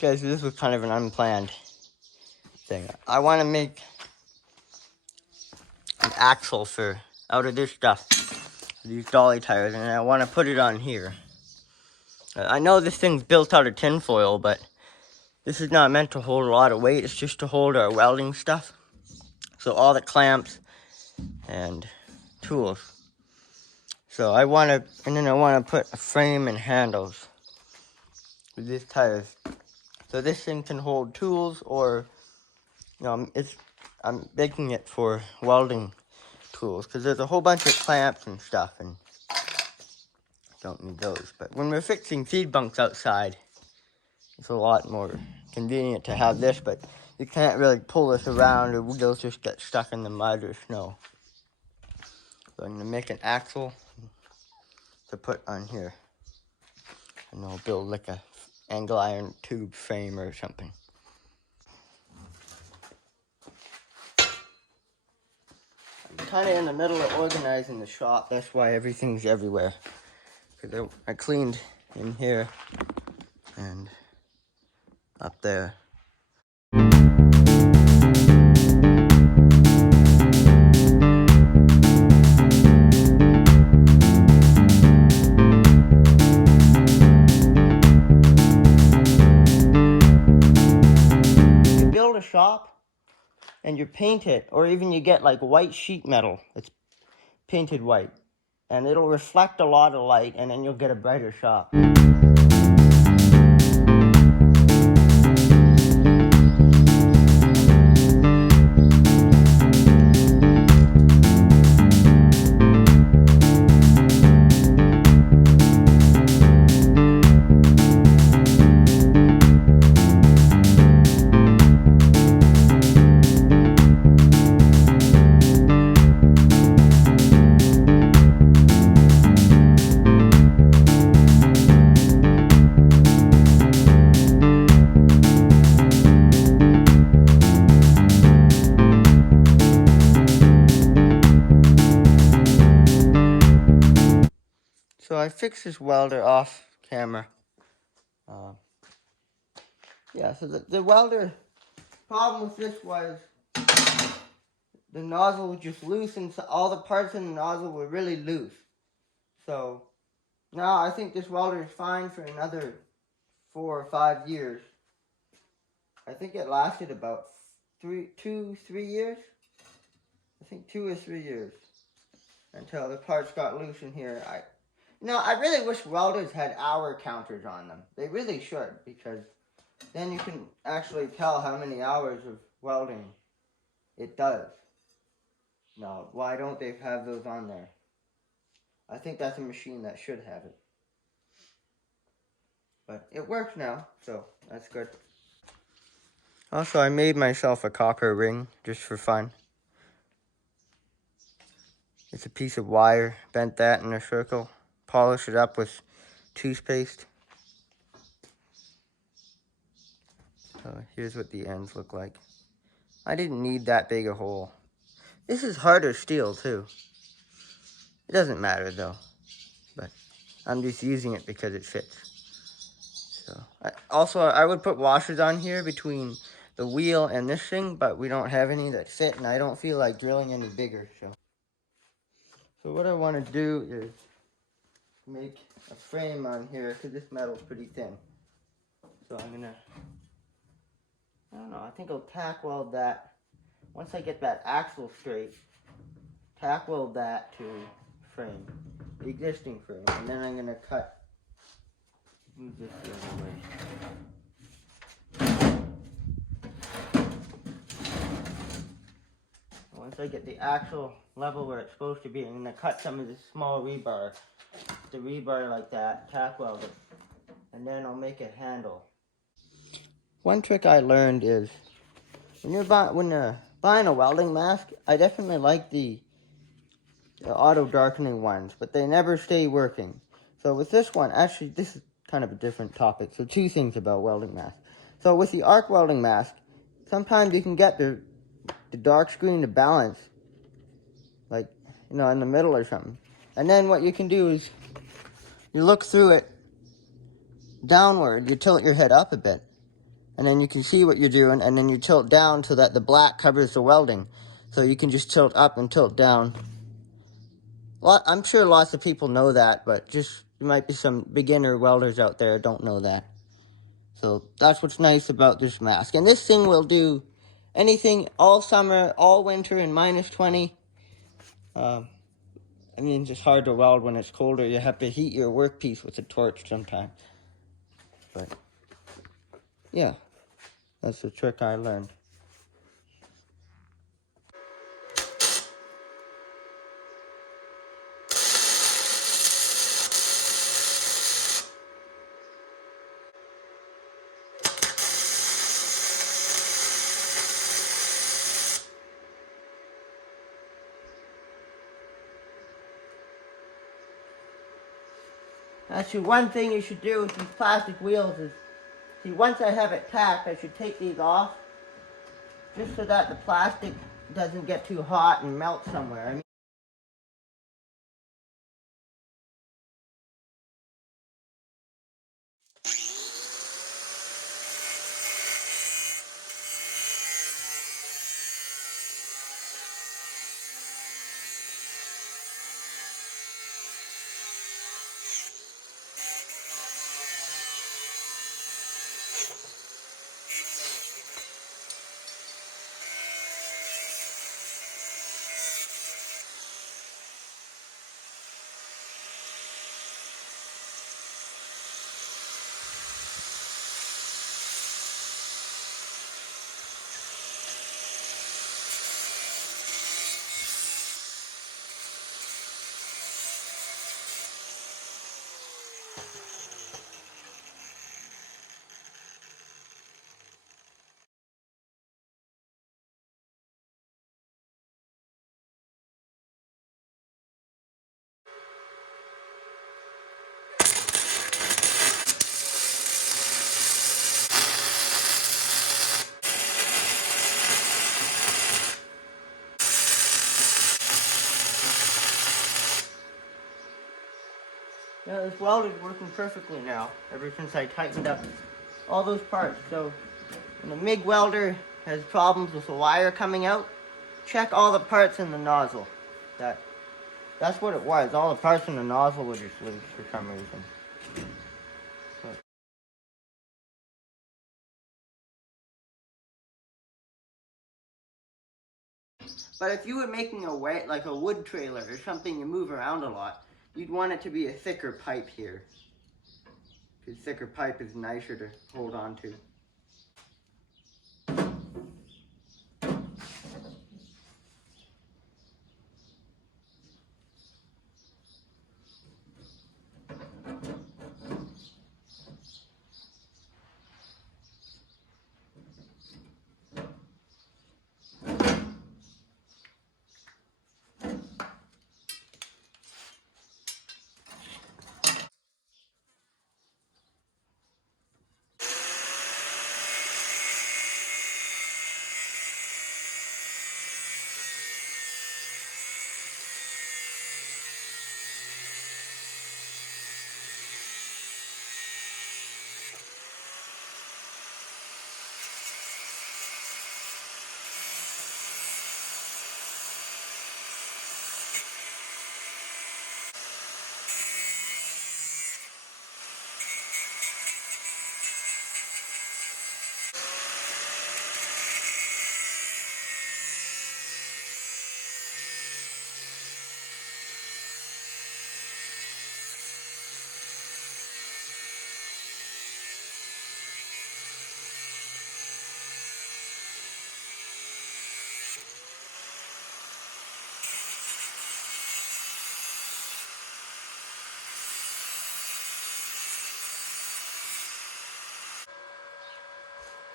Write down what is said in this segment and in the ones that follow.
Guys, this was kind of an unplanned thing. I want to make an axle for out of this stuff, these dolly tires, and I want to put it on here. I know this thing's built out of tinfoil, but this is not meant to hold a lot of weight. It's just to hold our welding stuff. So all the clamps and tools. So I want to, and then I want to put a frame and handles with these tires. So this thing can hold tools, or I'm making it for welding tools because there's a whole bunch of clamps and stuff, and don't need those. But when we're fixing feed bunks outside, it's a lot more convenient to have this, but you can't really pull this around or they'll just get stuck in the mud or snow. So I'm going to make an axle to put on here. And I'll build like a angle iron tube frame or something. I'm kind of in the middle of organizing the shop. That's why everything's everywhere. Because I cleaned in here and up there. You build a shop and you paint it, or even you get like white sheet metal that's painted white, and it'll reflect a lot of light, and then you'll get a brighter shop. So I fixed this welder off camera. Yeah, so the welder problem with this was the nozzle was just loose, and so all the parts in the nozzle were really loose. So now I think this welder is fine for another 4 or 5 years. I think it lasted about 3 years. I think 2 or 3 years until the parts got loose in here. I really wish welders had hour counters on them. They really should, because then you can actually tell how many hours of welding it does. Now, why don't they have those on there? I think that's a machine that should have it. But it works now, so that's good. Also, I made myself a copper ring just for fun. It's a piece of wire, bent that in a circle, polish it up with toothpaste. So here's what the ends look like. I didn't need that big a hole. This is harder steel too. It doesn't matter though, but I'm just using it because it fits. So I would put washers on here between the wheel and this thing, but we don't have any that fit, and I don't feel like drilling any bigger. So what I want to do is make a frame on here, because this metal's pretty thin. So I'm gonna, I don't know, I think I'll tack weld that. Once I get that axle straight, tack weld that to frame, the existing frame, and then I'm gonna move this the other way. Once I get the axle level where it's supposed to be, I'm gonna cut some of this small rebar, the rebar like that, tack weld it, and then I'll make a handle. One trick I learned is when you're buying a welding mask, I definitely like the auto darkening ones, but they never stay working. So with this one, actually, this is kind of a different topic. So 2 things about welding masks. So with the arc welding mask, sometimes you can get the dark screen to balance, like, in the middle or something. And then what you can do is you look through it downward, you tilt your head up a bit, and then you can see what you're doing, and then you tilt down so that the black covers the welding. So you can just tilt up and tilt down. I'm sure lots of people know that, but just there might be some beginner welders out there that don't know that. So that's what's nice about this mask. And this thing will do anything all summer, all winter in -20. I mean, it's just hard to weld when it's colder. You have to heat your workpiece with a torch sometimes. But yeah, that's the trick I learned. Actually, one thing you should do with these plastic wheels is, see, once I have it tacked, I should take these off, just so that the plastic doesn't get too hot and melt somewhere. I mean, yeah, this weld is working perfectly now, ever since I tightened up all those parts. So when a MIG welder has problems with the wire coming out, check all the parts in the nozzle. That's what it was. All the parts in the nozzle were just loose for some reason. But if you were making a like a wood trailer or something you move around a lot, you'd want it to be a thicker pipe here. Because thicker pipe is nicer to hold on to.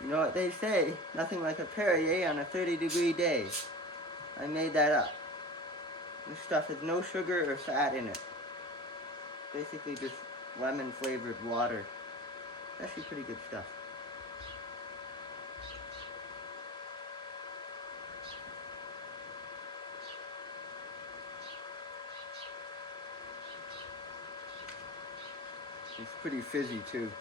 You know what they say, nothing like a Perrier on a 30-degree day. I made that up. This stuff has no sugar or fat in it. Basically just lemon flavored water. Actually pretty good stuff. It's pretty fizzy too.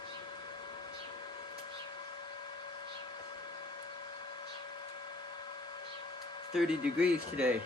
30 degrees today.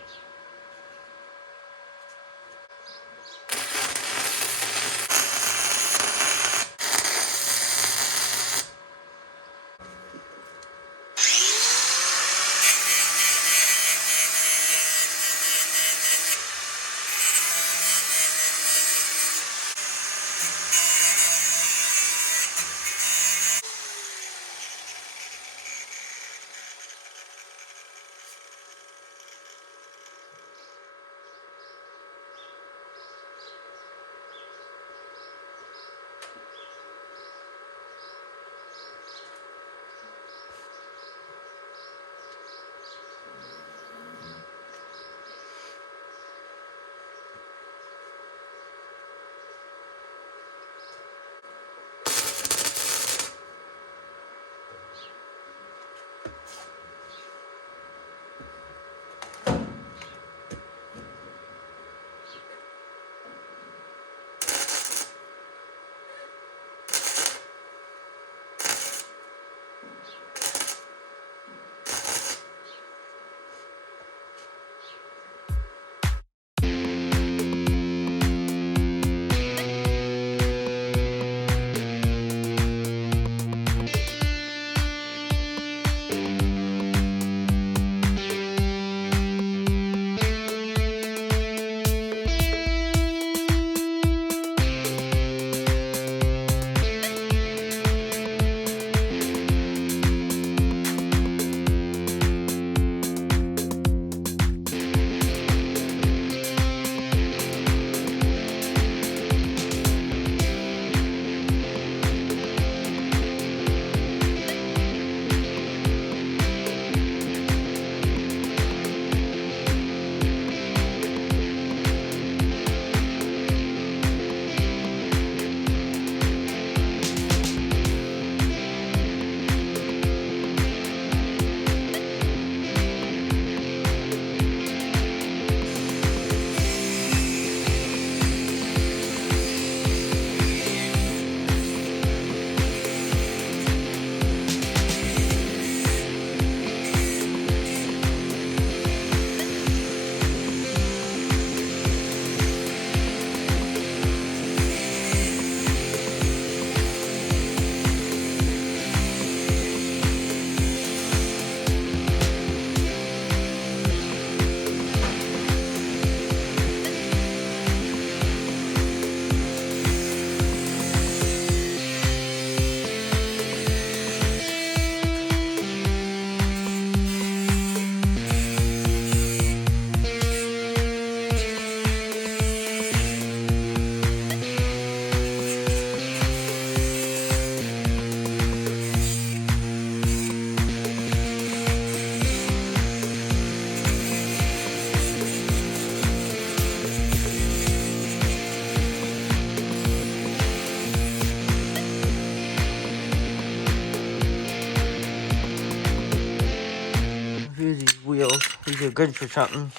Here's these wheels. These are good for something.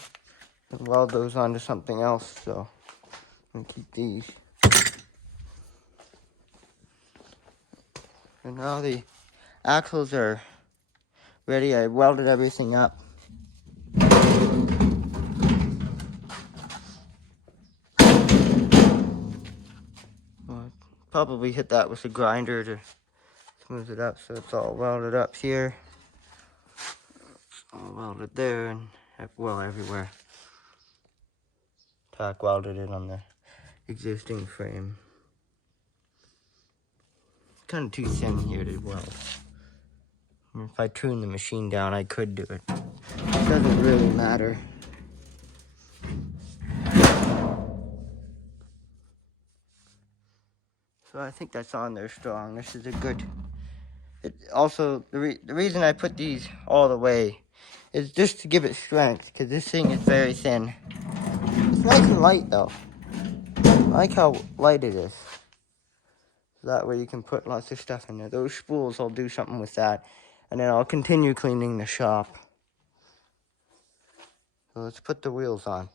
And weld those onto something else, so I'm gonna keep these. And now the axles are ready. I welded everything up. I'll probably hit that with a grinder to smooth it up so it's all welded up here. It's all welded there and well everywhere. Tack welded it on the existing frame. It's kind of too thin here to weld. If I tune the machine down, I could do it. It doesn't really matter. So I think that's on there strong. This is a good... Also, the reason I put these all the way is just to give it strength, because this thing is very thin. It's nice and light, though. I like how light it is. So that way you can put lots of stuff in there. Those spools, I'll do something with that. And then I'll continue cleaning the shop. So let's put the wheels on.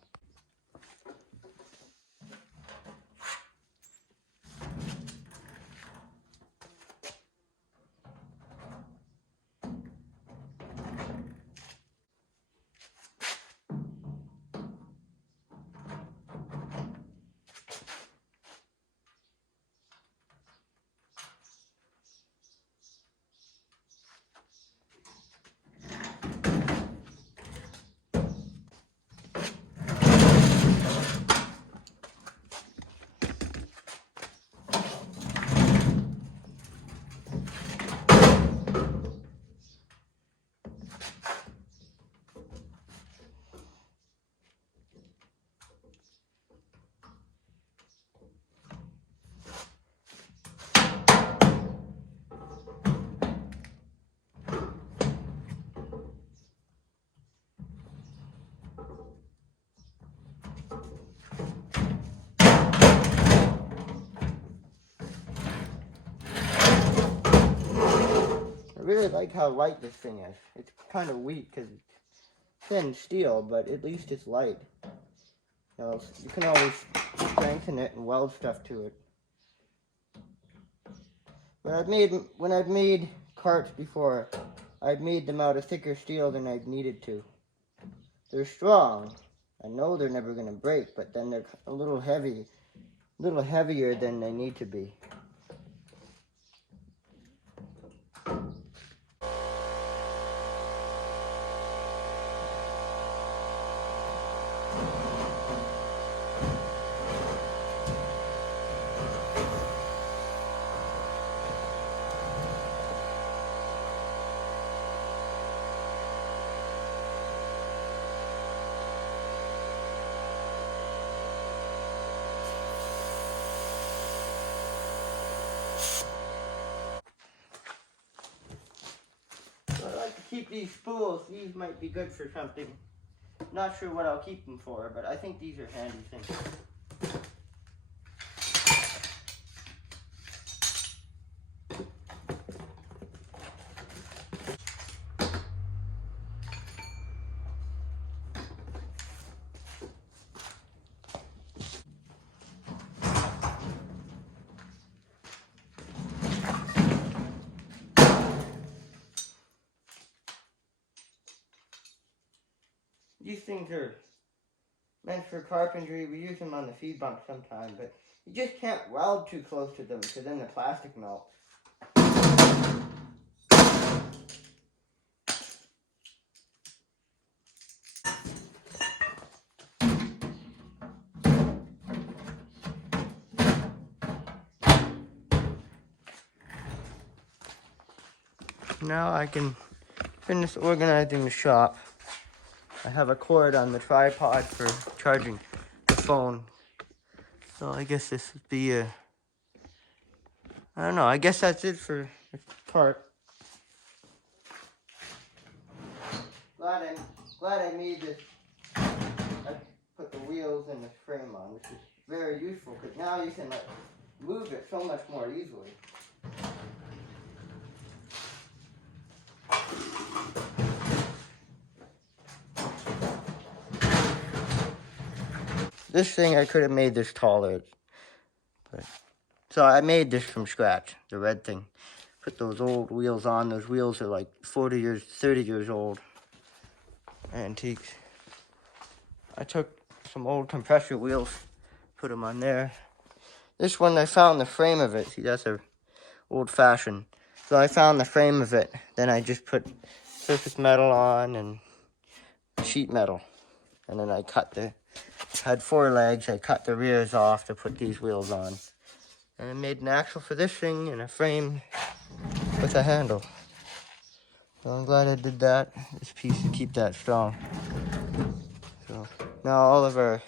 really like how light this thing is. It's kind of weak because it's thin steel, but at least it's light. You can always strengthen it and weld stuff to it. When I've made carts before, I've made them out of thicker steel than I've needed to. They're strong. I know they're never going to break, but then they're a little heavier than they need to be. So I like to keep these spools. These might be good for something. Not sure what I'll keep them for, but I think these are handy things. These things are meant for carpentry. We use them on the feed bunk sometimes, but you just can't weld too close to them because then the plastic melts. Now I can finish organizing the shop. I have a cord on the tripod for charging the phone. So I guess this would be I don't know, I guess that's it for the cart. Glad I made this. I put the wheels and the frame on, which is very useful because now you can move it so much more easily. This thing, I could have made this taller. So I made this from scratch, the red thing. Put those old wheels on. Those wheels are like 30 years old. Antiques. I took some old compressor wheels, put them on there. This one, I found the frame of it. See, that's a old fashioned. So I found the frame of it. Then I just put surface metal on and sheet metal. And then I had 4 legs. I cut the rears off to put these wheels on. And I made an axle for this thing and a frame with a handle. So I'm glad I did that. This piece to keep that strong. So now all of our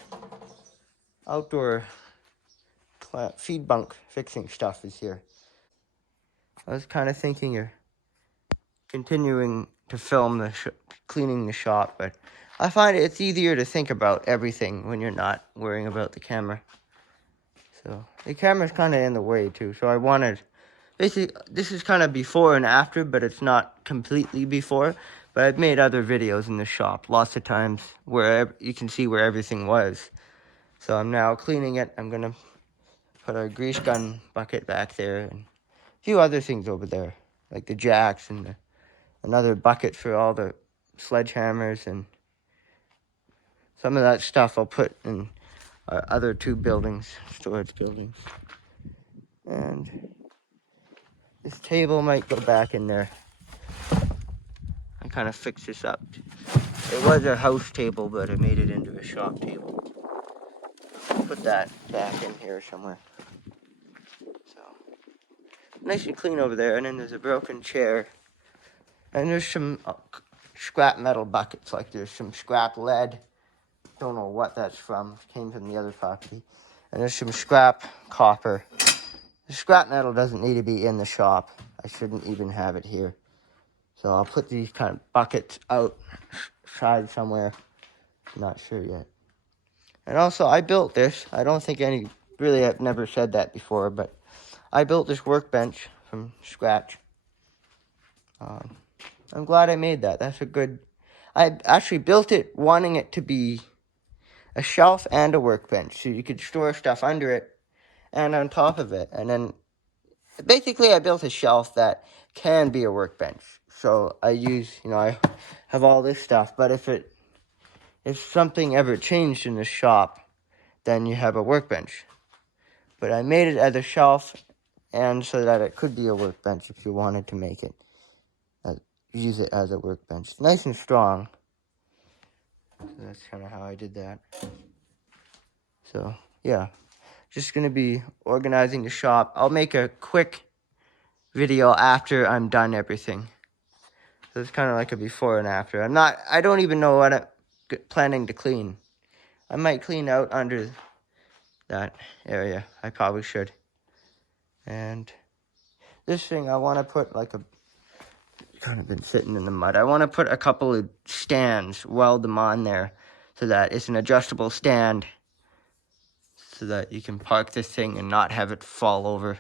outdoor feed bunk fixing stuff is here. I was kind of thinking of continuing to film cleaning the shop, but I find it's easier to think about everything when you're not worrying about the camera. So the camera's kind of in the way too, so I wanted, basically this is kind of before and after, but it's not completely before. But I've made other videos in the shop lots of times where you can see where everything was. So I'm now cleaning it. I'm gonna put a grease gun bucket back there and a few other things over there, like the jacks and another bucket for all the sledgehammers, and some of that stuff I'll put in our other 2 buildings, storage buildings. And this table might go back in there. I kind of fixed this up. It was a house table, but I made it into a shop table. I'll put that back in here somewhere. So nice and clean over there. And then there's a broken chair. And there's some scrap metal buckets. Like there's some scrap lead. Don't know what that's from. It came from the other property. And there's some scrap copper. The scrap metal doesn't need to be in the shop. I shouldn't even have it here. So I'll put these kind of buckets outside somewhere. Not sure yet. And also, I built this. I don't think I've never said that before, but I built this workbench from scratch. I'm glad I made that. That's a good... I actually built it wanting it to be a shelf and a workbench, so you could store stuff under it and on top of it. And then basically I built a shelf that can be a workbench. So I I have all this stuff, but if something ever changed in the shop, then you have a workbench. But I made it as a shelf, and so that it could be a workbench if you wanted to make it. Use it as a workbench. It's nice and strong. So that's kind of how I did that. So, yeah. Just going to be organizing the shop. I'll make a quick video after I'm done everything. So it's kind of like a before and after. I don't even know what I'm planning to clean. I might clean out under that area. I probably should. And this thing, I want to put like kind of been sitting in the mud. I want to put a couple of stands, weld them on there so that it's an adjustable stand so that you can park this thing and not have it fall over.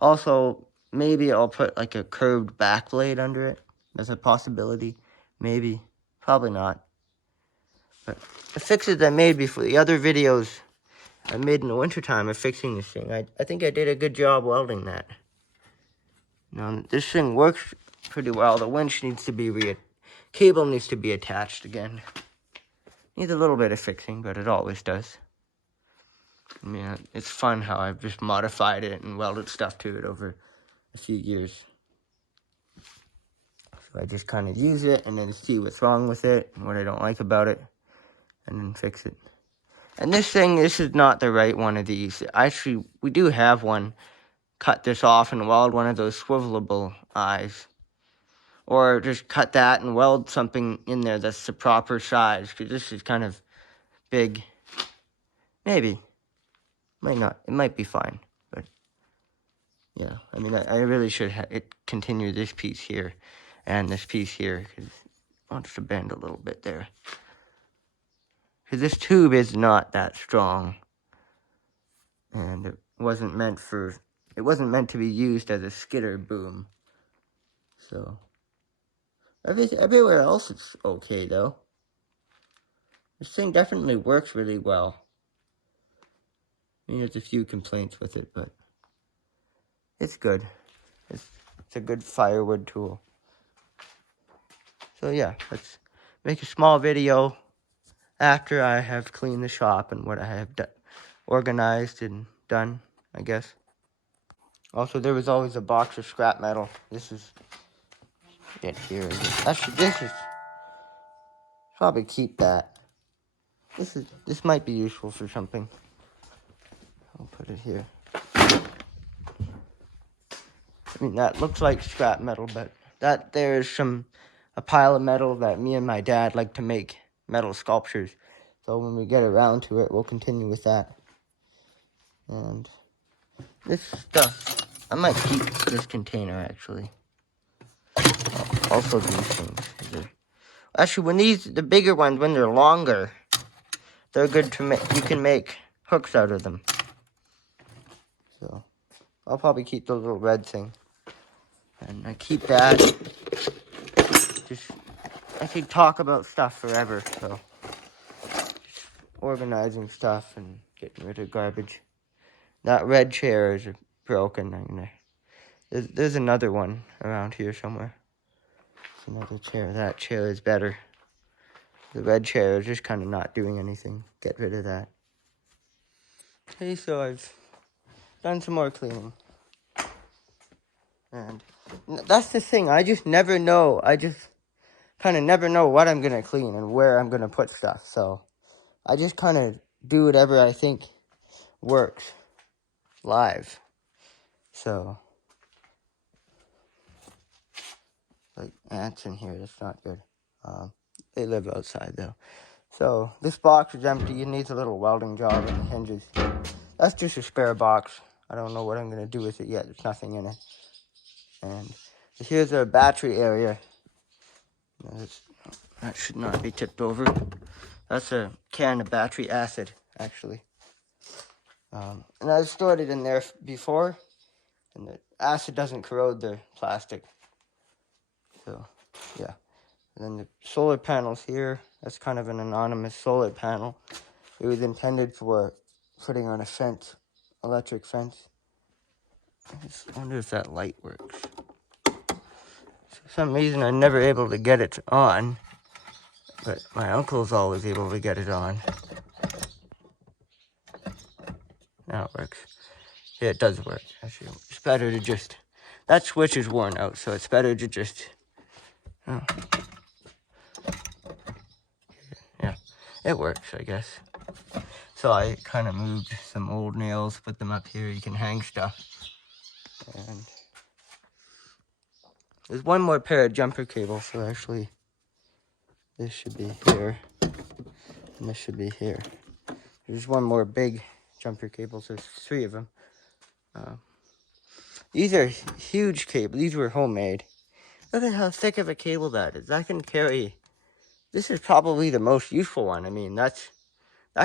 Also, maybe I'll put like a curved back blade under it. That's a possibility. Maybe. Probably not. But the fixes I made before, the other videos I made in the wintertime of fixing this thing, I think I did a good job welding that. Now, this thing works pretty well. The winch needs to be cable needs to be attached again. Needs a little bit of fixing, but it always does. I mean, it's fun how I've just modified it and welded stuff to it over a few years. So I just kind of use it and then see what's wrong with it and what I don't like about it and then fix it. And this is not the right one of these. Actually, we do have one. Cut this off and weld one of those swivelable eyes. Or just cut that and weld something in there that's the proper size. Because this is kind of big. Maybe. Might not. It might be fine. But, yeah. I mean, I really should continue this piece here. And this piece here. Because it wants to bend a little bit there. Because this tube is not that strong. And it wasn't meant to be used as a skidder boom. So, everywhere else it's okay, though. This thing definitely works really well. I mean, there's a few complaints with it, but it's good. It's a good firewood tool. So, yeah, let's make a small video after I have cleaned the shop and what I have organized and done, I guess. Also, there was always a box of scrap metal. This is it here. Actually, this is... Probably keep that. This might be useful for something. I'll put it here. I mean, that looks like scrap metal, but that there is a pile of metal that me and my dad like to make metal sculptures. So when we get around to it, we'll continue with that. And this stuff, I might keep this container actually. Also these things. Actually, when the bigger ones, when they're longer, they're good to make. You can make hooks out of them. So I'll probably keep the little red thing. And I keep that. I could talk about stuff forever, so. Just organizing stuff and getting rid of garbage. That red chair is broken. There's another one around here somewhere. There's another chair. That chair is better. The red chair is just kind of not doing anything. Get rid of that. Okay, so I've done some more cleaning. And that's the thing. I just never know. I just kind of never know what I'm going to clean and where I'm going to put stuff. So I just kind of do whatever I think works live. So, like ants in here, that's not good. They live outside though. So this box is empty. It needs a little welding job in the hinges. That's just a spare box. I don't know what I'm going to do with it yet. There's nothing in it. And here's a battery area. That should not be tipped over. That's a can of battery acid, actually. And I've stored it in there before. And the acid doesn't corrode the plastic. So, yeah. And then the solar panels here, that's kind of an anonymous solar panel. It was intended for putting on a fence, electric fence. I just wonder if that light works. For some reason, I'm never able to get it on, but my uncle's always able to get it on. Now it works. Yeah, it does work. Actually, it's better to just, that switch is worn out, so it's better to just, oh. Yeah, it works, I guess. So I kind of moved some old nails, put them up here. You can hang stuff. And there's one more pair of jumper cables, so actually this should be here, and this should be here. There's one more big jumper cable, so there's 3 of them. These are huge cables. These were homemade. Look at how thick of a cable that is. That can carry, this is probably the most useful one. I mean, that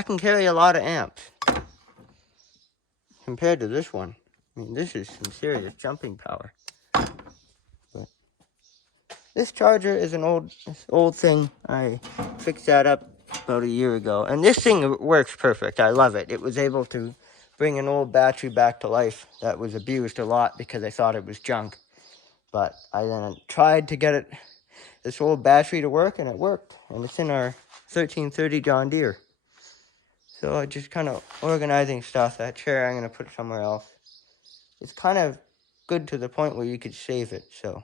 can carry a lot of amps compared to this one. I mean, this is some serious jumping power. But this charger is an old thing. I fixed that up about a year ago, and this thing works perfect. I love it. It was able to bring an old battery back to life that was abused a lot because I thought it was junk. But I then tried to get this old battery to work, and it worked. And it's in our 1330 John Deere. So I just kind of organizing stuff. That chair I'm going to put somewhere else. It's kind of good to the point where you could save it. So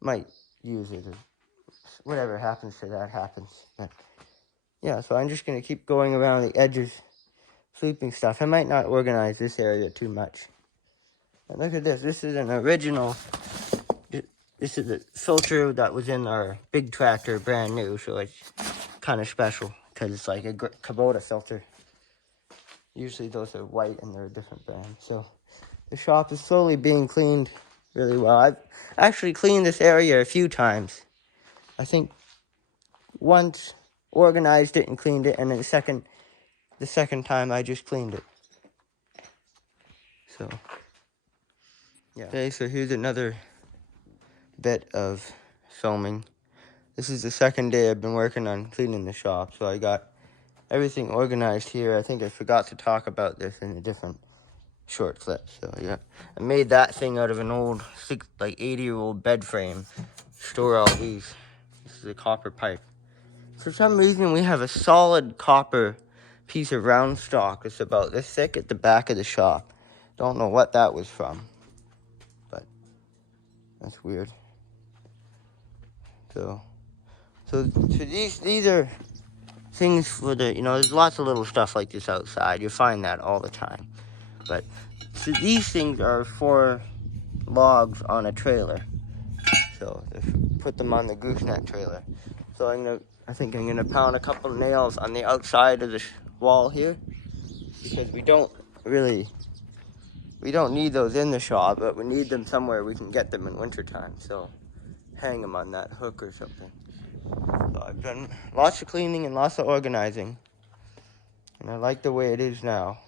might use it. Whatever happens to that happens. But yeah, so I'm just going to keep going around the edges, sweeping stuff. I might not organize this area too much. And look at this. This is an original. This is a filter that was in our big tractor, brand new. So it's kind of special because it's like a Kubota filter. Usually those are white and they're a different brand. So the shop is slowly being cleaned really well. I've actually cleaned this area a few times. I think once organized it and cleaned it, and then the second time I just cleaned it. So yeah. Okay, so here's another bit of filming. This is the second day I've been working on cleaning the shop, so I got everything organized here. I think I forgot to talk about this in a different short clip. So yeah, I made that thing out of an old 80-year-old bed frame. Store all these. This is a copper pipe. For some reason, we have a solid copper piece of round stock that's about this thick at the back of the shop. Don't know what that was from, but that's weird. So these are things for the, there's lots of little stuff like this outside. You find that all the time. But so these things are for logs on a trailer. So put them on the gooseneck trailer. So I think I'm gonna pound a couple of nails on the outside of the wall here, because we don't need those in the shop, but we need them somewhere we can get them in wintertime. So hang them on that hook or something. So I've done lots of cleaning and lots of organizing, and I like the way it is now.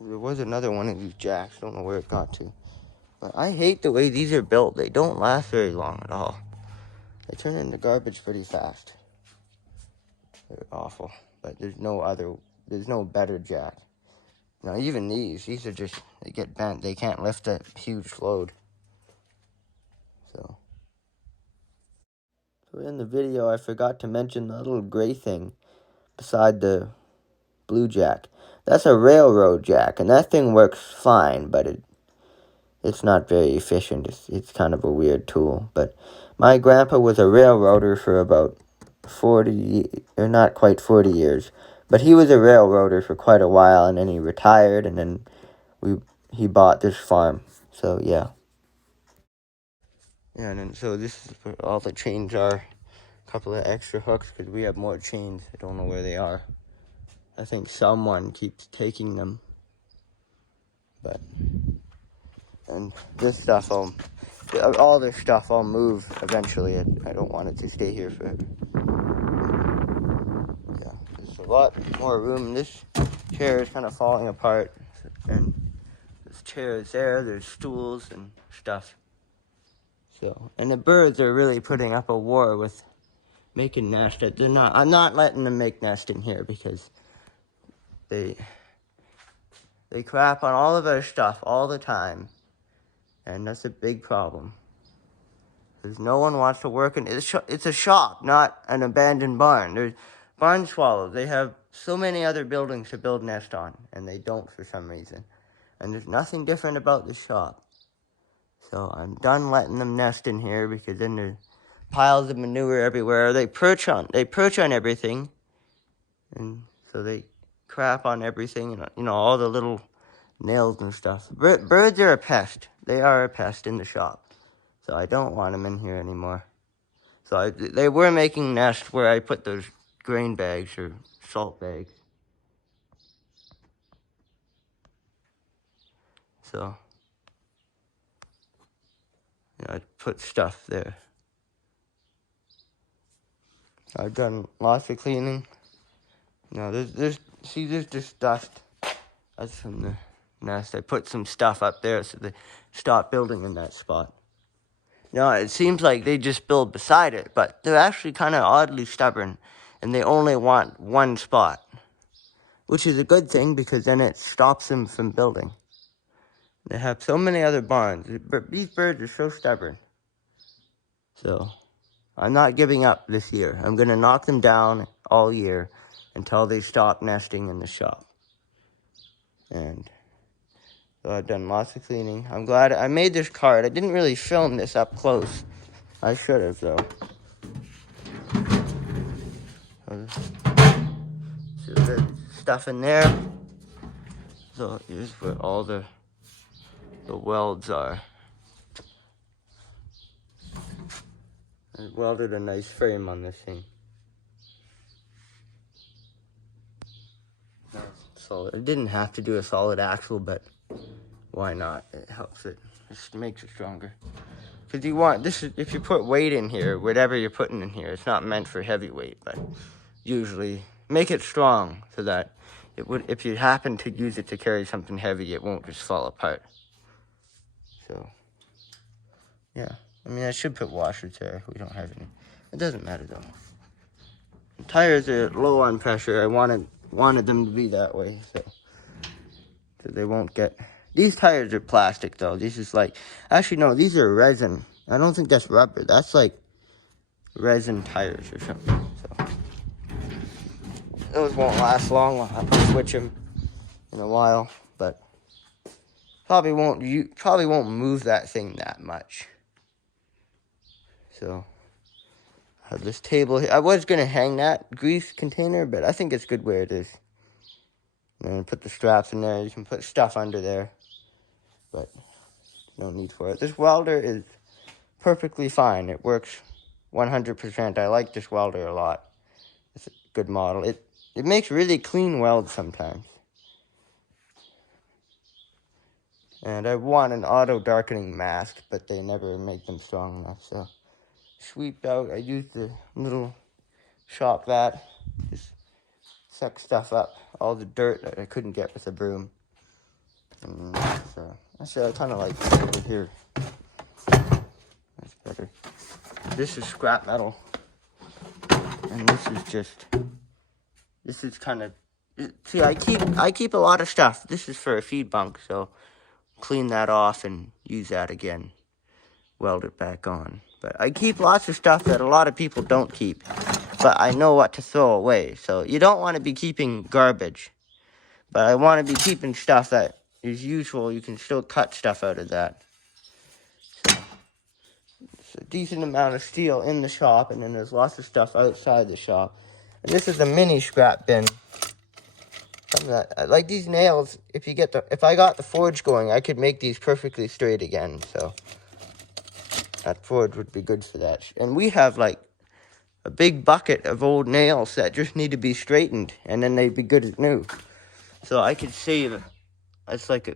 There was another one of these jacks, don't know where it got to. But I hate the way these are built. They don't last very long at all. They turn into garbage pretty fast. They're awful. But there's no better jack. Now even these are just, they get bent. They can't lift a huge load. So in the video, I forgot to mention the little gray thing beside the blue jack. That's a railroad jack, and that thing works fine, but it's not very efficient. It's kind of a weird tool. But my grandpa was a railroader for about 40, or not quite 40 years. But he was a railroader for quite a while, and then he retired, and then he bought this farm. So, yeah. Yeah, and then, so this is where all the chains are. A couple of extra hooks, because we have more chains. I don't know where they are. I think someone keeps taking them. But, and this stuff, all this stuff I'll move eventually. I don't want it to stay here forever. Yeah, there's a lot more room. This chair is kind of falling apart, and this chair is there. There's stools and stuff. So, and the birds are really putting up a war with making nests. I'm not letting them make nest in here because they crap on all of our stuff all the time. And that's a big problem. Because no one wants to work in it's a shop, not an abandoned barn. There's barn swallows. They have so many other buildings to build nest on, and they don't for some reason. And there's nothing different about the shop. So I'm done letting them nest in here because then there's piles of manure everywhere. They perch on everything, and so they crap on everything, and all the little nails and stuff. Birds are a pest. They are a pest in the shop. So I don't want them in here anymore. So they were making nests where I put those grain bags or salt bags. So I put stuff there. I've done lots of cleaning. There's just dust. That's from the nest. I put some stuff up there so they stop building in that spot. It seems like they just build beside it, but they're actually kind of oddly stubborn, and they only want one spot, which is a good thing because then it stops them from building. They have so many other barns. These birds are so stubborn. So I'm not giving up this year. I'm going to knock them down all year until they stop nesting in the shop. And so I've done lots of cleaning. I'm glad I made this card. I didn't really film this up close. I should have, though. So there's stuff in there. So here's where all the welds are. I welded a nice frame on this thing. Solid. I didn't have to do a solid axle, but why not? It helps it. It just makes it stronger. Because you want this is if you put weight in here, whatever you're putting in here, it's not meant for heavy weight, but usually make it strong so that it would, if you happen to use it to carry something heavy, it won't just fall apart. So yeah, I mean I should put washers there. We don't have any. It doesn't matter though. The tires are low on pressure. I wanted them to be that way, so they won't get. These tires are plastic though. This is like, actually no, these are resin. I don't think that's rubber. That's like resin tires or something. So those won't last long. I'll have to switch them in a while, but probably won't move that thing that much. So I have this table here. I was gonna hang that grease container, but I think it's good where it is. I'm gonna put the straps in there. You can put stuff under there, but no need for it. This welder is perfectly fine. It works 100%. I like this welder a lot. It's a good model. It makes really clean welds sometimes. And I want an auto darkening mask, but they never make them strong enough. So sweep out. I used the little shop vac. Just suck stuff up. All the dirt that I couldn't get with a broom. And so actually I kind of like it over here. That's better. This is scrap metal. And this is kind of, see, I keep a lot of stuff. This is for a feed bunk, so clean that off and use that again. Weld it back on. But I keep lots of stuff that a lot of people don't keep. But I know what to throw away. So you don't want to be keeping garbage. But I want to be keeping stuff that is useful. You can still cut stuff out of that. So it's a decent amount of steel in the shop, and then there's lots of stuff outside the shop. And this is a mini scrap bin. Like these nails, if I got the forge going, I could make these perfectly straight again. So that forge would be good for that. And we have like a big bucket of old nails that just need to be straightened, and then they'd be good as new. So I could save, it's like a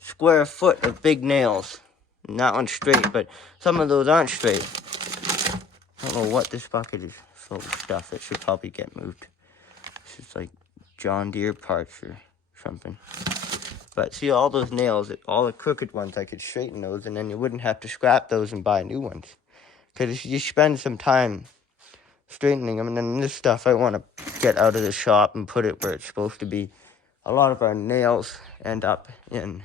square foot of big nails. And that one's straight, but some of those aren't straight. I don't know what this bucket is full of stuff. It should probably get moved. It's just like John Deere parts or something. But see all those nails, all the crooked ones, I could straighten those, and then you wouldn't have to scrap those and buy new ones. Because you spend some time straightening them, and then this stuff I want to get out of the shop and put it where it's supposed to be. A lot of our nails end up in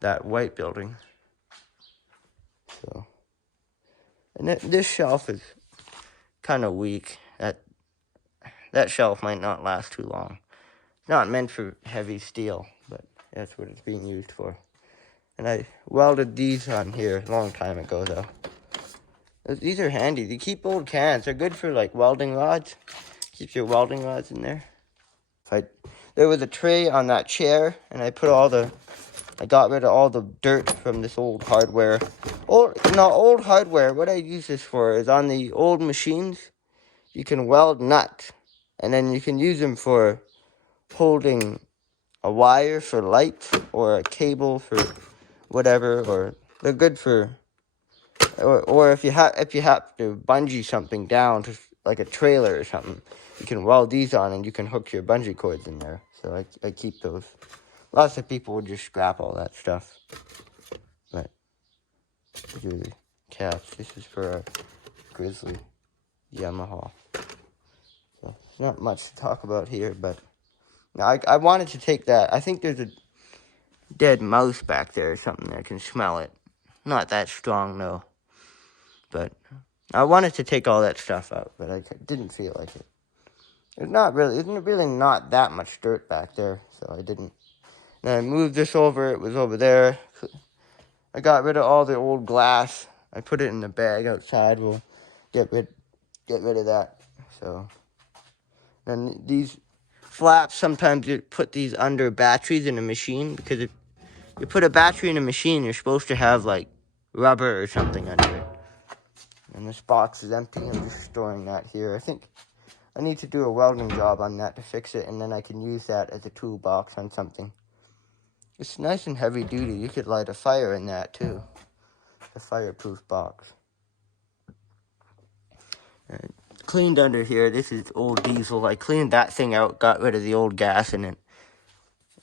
that white building. So, and this shelf is kind of weak. That shelf might not last too long. It's not meant for heavy steel, but that's what it's being used for. And I welded these on here a long time ago, though. These are handy. They keep old cans. They're good for, like, welding rods. Keeps your welding rods in there. There was a tray on that chair, and I got rid of all the dirt from this old hardware. Old hardware. What I use this for is on the old machines, you can weld nuts, and then you can use them for holding a wire for lights or a cable for whatever, or they're good for, or if you have to bungee something down to like a trailer or something, you can weld these on and you can hook your bungee cords in there. So I keep those. Lots of people would just scrap all that stuff. But these are the caps. This is for a Grizzly Yamaha. So not much to talk about here, but I wanted to take that. I think there's a dead mouse back there or something. I can smell it. Not that strong, though. But I wanted to take all that stuff out, but I didn't feel like it. Isn't really not that much dirt back there, so I didn't. Then I moved this over. It was over there. I got rid of all the old glass. I put it in the bag outside. We'll get rid of that. So, and these flaps, sometimes you put these under batteries in a machine, because if you put a battery in a machine, you're supposed to have like rubber or something under it. And this box is empty. I'm just storing that here. I think I need to do a welding job on that to fix it, and then I can use that as a toolbox on something. It's nice and heavy duty. You could light a fire in that too. The fireproof box. Cleaned under here. This is old diesel. I cleaned that thing out, got rid of the old gas in it.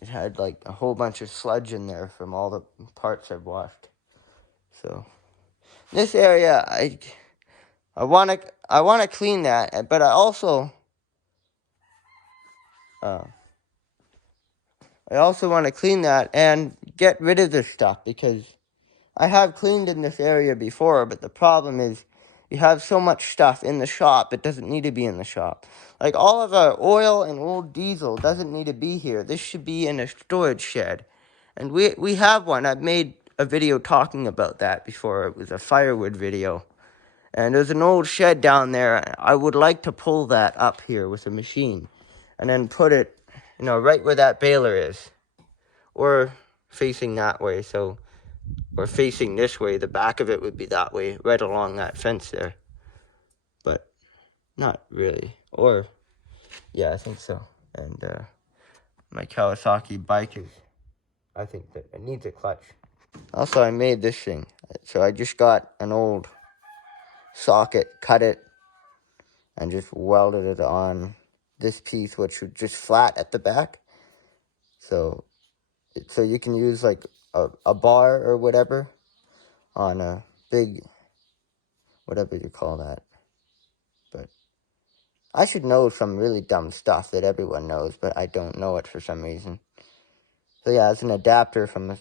It had like a whole bunch of sludge in there from all the parts I've washed. So this area, I want to clean that, but I also want to clean that and get rid of this stuff, because I have cleaned in this area before, but the problem is you have so much stuff in the shop, it doesn't need to be in the shop. Like all of our oil and old diesel doesn't need to be here. This should be in a storage shed. And we have one. I've made a video talking about that before. It was a firewood video. And there's an old shed down there. I would like to pull that up here with a machine and then put it, right where that baler is. Or facing that way, or facing this way. The back of it would be that way, right along that fence there. But not really. Or, yeah, I think so. And my Kawasaki bike I think that it needs a clutch. Also, I made this thing. So I just got an old socket, cut it, and just welded it on this piece, which was just flat at the back. So you can use like a bar or whatever on a big, whatever you call that. But I should know some really dumb stuff that everyone knows, but I don't know it for some reason. So yeah, it's an adapter from a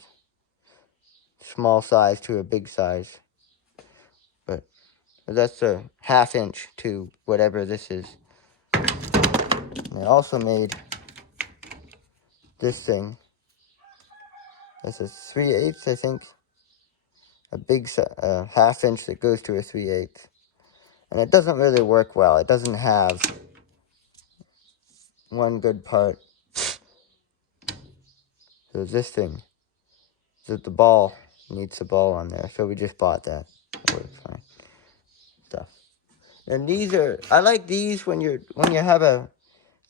small size to a big size. But that's a 1/2 inch to whatever this is. And I also made this thing. That's a 3/8, I think. A big 1/2 inch that goes to a 3/8. And it doesn't really work well. It doesn't have one good part. So this thing. So the ball needs the ball on there. So we just bought that. It works fine. Stuff. And I like these when you have a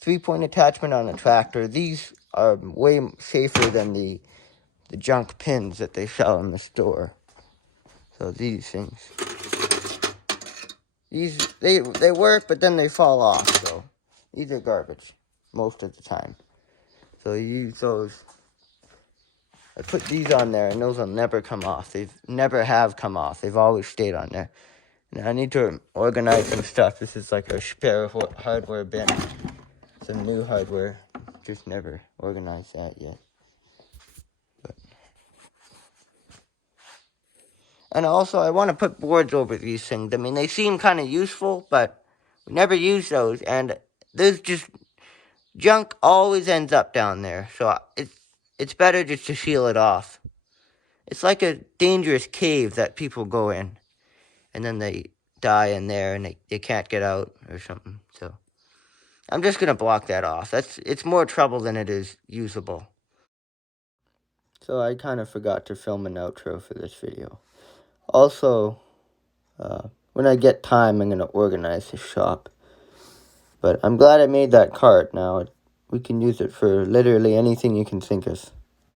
3-point attachment on a tractor. These are way safer than the junk pins that they sell in the store. So these things. They work, but then they fall off. So these are garbage most of the time. So you use those I put these on there, and those will never come off. They've never have come off. They've always stayed on there. And I need to organize some stuff. This is like a spare hardware bin. Some new hardware. Just never organized that yet. And also, I want to put boards over these things. I mean, they seem kind of useful, but we never use those. And there's just junk always ends up down there. So it's better just to seal it off. It's like a dangerous cave that people go in. And then they die in there and they can't get out or something. So I'm just going to block that off. It's more trouble than it is usable. So I kind of forgot to film an outro for this video. Also, when I get time, I'm going to organize the shop. But I'm glad I made that cart now. We can use it for literally anything you can think of.